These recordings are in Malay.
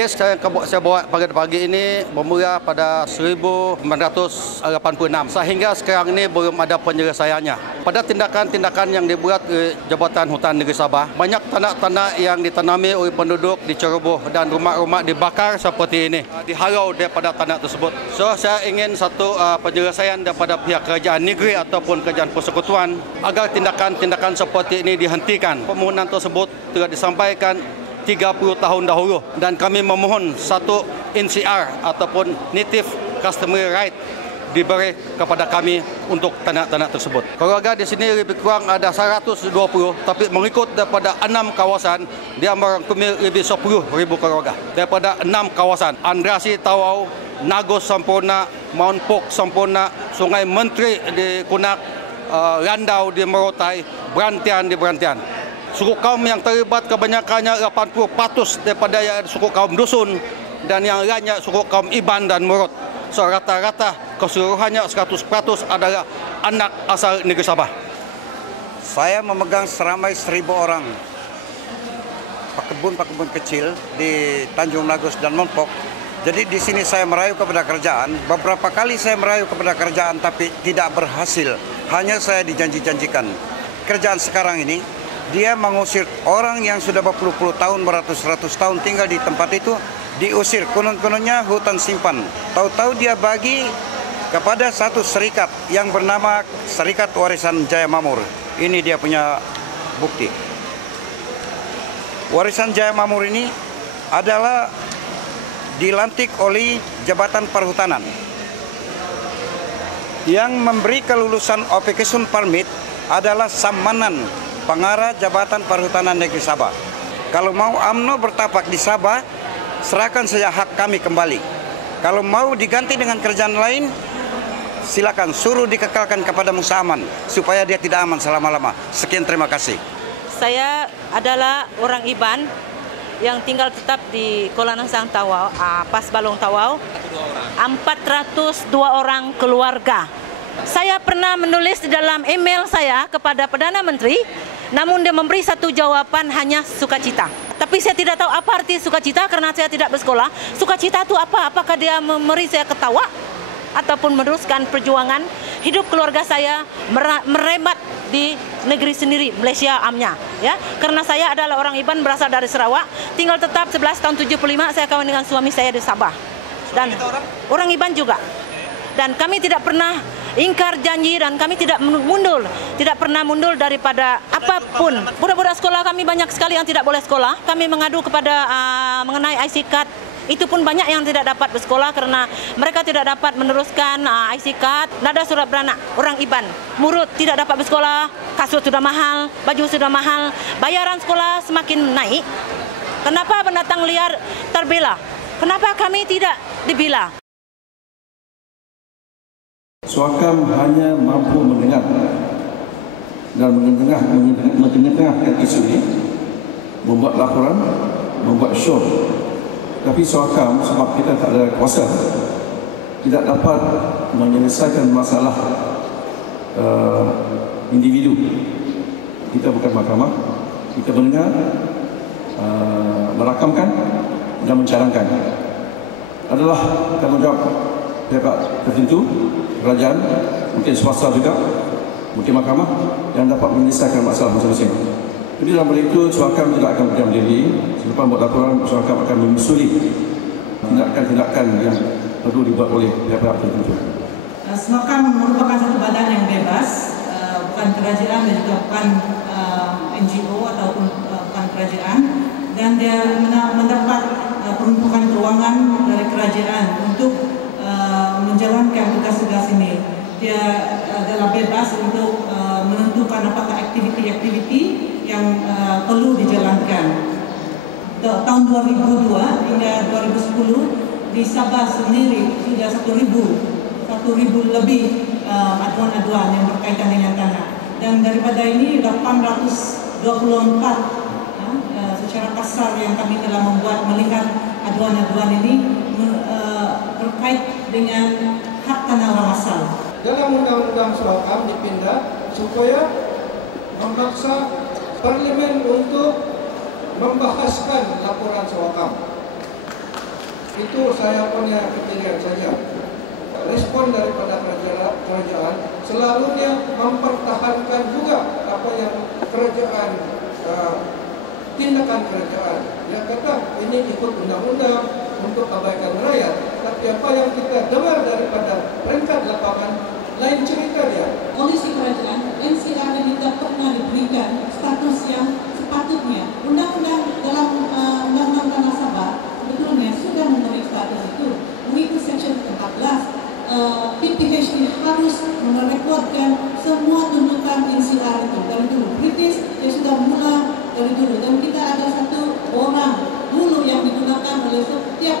Kes saya bawa pagi ini bermula pada 1986 sehingga sekarang ini belum ada penyelesaiannya. Pada tindakan-tindakan yang dibuat oleh Jabatan Hutan Negeri Sabah, banyak tanah-tanah yang ditanami oleh penduduk diceroboh dan rumah-rumah dibakar seperti ini, dihalau daripada tanah tersebut. So saya ingin satu penyelesaian daripada pihak kerajaan negeri ataupun kerajaan persekutuan agar tindakan-tindakan seperti ini dihentikan. Permohonan tersebut telah disampaikan 30 tahun dahulu dan kami memohon satu NCR ataupun Native Customary Right diberi kepada kami untuk tanah-tanah tersebut. Keluarga di sini lebih kurang ada 120, tapi mengikut daripada 6 kawasan, dia merangkumi lebih 10,000 keluarga. Daripada 6 kawasan, Andrasi Tawau, Nagos Sampurna, Mount Pok Sampurna, Sungai Menteri di Kunak, Landau di Merotai, Berantian di Berantian. Suku kaum yang terlibat kebanyakannya 80% daripada suku kaum Dusun dan yang lainnya suku kaum Iban dan Murut. So rata-rata keseluruhannya 100% adalah anak asal negeri Sabah. Saya memegang seramai 1.000 orang pakebun kecil di Tanjung Nagos dan Mompok. Jadi di sini saya merayu kepada kerajaan. Beberapa kali saya merayu kepada kerajaan tapi tidak berhasil. Hanya saya dijanji-janjikan. Kerajaan sekarang ini dia mengusir orang yang sudah berpuluh-puluh tahun, beratus-ratus tahun tinggal di tempat itu, diusir. Konon-kononnya hutan simpan. Tahu-tahu dia bagi kepada satu serikat yang bernama Serikat Warisan Jaya Mamur. Ini dia punya bukti. Warisan Jaya Mamur ini adalah dilantik oleh Jabatan Perhutanan. Yang memberi kelulusan Occupation Permit adalah Sammanan, Pengarah Jabatan Perhutanan Negeri Sabah. Kalau mau UMNO bertapak di Sabah, serahkan saja hak kami kembali. Kalau mau diganti dengan kerajaan lain, silakan suruh dikekalkan kepada Musa Aman supaya dia tidak aman selama-lama. Sekian, terima kasih. Saya adalah orang Iban yang tinggal tetap di Kolanangsang Tawau, Pas Balong Tawau. 402 orang keluarga. Saya pernah menulis di dalam email saya kepada Perdana Menteri, namun dia memberi satu jawaban hanya sukacita. Tapi saya tidak tahu apa arti sukacita karena saya tidak bersekolah. Sukacita itu apa? Apakah dia memberi saya ketawa ataupun meneruskan perjuangan hidup keluarga saya merebat di negeri sendiri, Malaysia amnya, ya. Karena saya adalah orang Iban berasal dari Sarawak, tinggal tetap 11 tahun 75 saya kawin dengan suami saya di Sabah. Dan orang Iban juga. Dan kami tidak pernah ingkar janji dan kami tidak pernah mundur daripada apapun. Budak-budak sekolah kami banyak sekali yang tidak boleh sekolah. Kami mengadu kepada mengenai IC card. Itu pun banyak yang tidak dapat bersekolah karena mereka tidak dapat meneruskan IC card. Nada surat beranak, orang Iban. Murut tidak dapat bersekolah, kasut sudah mahal, baju sudah mahal, bayaran sekolah semakin naik. Kenapa pendatang liar terbela? Kenapa kami tidak dibela? Suakam hanya mampu mendengar dan mendengarkan isu ini, membuat laporan, membuat show. Tapi Suakam sebab kita tak ada kuasa, tidak dapat menyelesaikan masalah individu. Kita bukan mahkamah, kita mendengar, merakamkan dan mencadangkan. Adalah tanggungjawab pihak tertentu, kerajaan, mungkin swasta juga, mungkin mahkamah yang dapat menyelesaikan masalah masing-masing. Jadi dalam hal itu Suakam tidak akan berdiam diri. Selepas buat laporan, Suakam akan menyusuli tindakan-tindakan yang perlu dibuat oleh pihak-pihak tertentu. Suakam merupakan satu badan yang bebas, bukan kerajaan dan juga bukan NGO ataupun bukan kerajaan, dan dia mendapat peruntukan keuangan dari kerajaan untuk menjalankan tugas-tugas ini. Dia adalah bebas untuk menentukan apakah aktiviti-aktiviti yang perlu dijalankan. Tahun 2002 hingga 2010 di Sabah sendiri sudah 1.000 lebih aduan-aduan yang berkaitan dengan tanah. Dan daripada ini 824 secara kasar yang kami telah membuat melihat aduan-aduan ini terkait dengan hak tanah orang asal. Dalam undang-undang Suakam dipindah supaya memaksa parlimen untuk membahaskan laporan Suakam. Itu saya punya kepingan saja. Respon daripada kerajaan selalunya mempertahankan juga apa yang kerajaan, tindakan kerajaan. Dia kata ini ikut undang-undang untuk abaikan rakyat. Tapi apa yang kita dengar daripada peringkat lapangan lain cerita dia. Polisi kerajaan, NCR tidak pernah diberikan status yang sepatutnya. Undang-undang dalam Undang-Undang Tanah Sabah sebetulnya sudah memberi status itu. Mengikut Section 14, PPHD harus merekodkan semua tuntutan NCR itu dari dulu. British dia sudah mulai dari dulu, dan kita ada satu orang dulu yang digunakan oleh setiap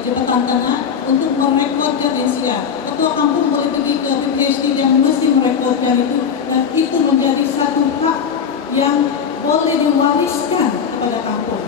jabatan tanah untuk merekodkan NCR. Ketua kampung boleh pergi ke PPHD yang mesti merekodkan itu, dan itu menjadi satu hak yang boleh diwariskan kepada kampung.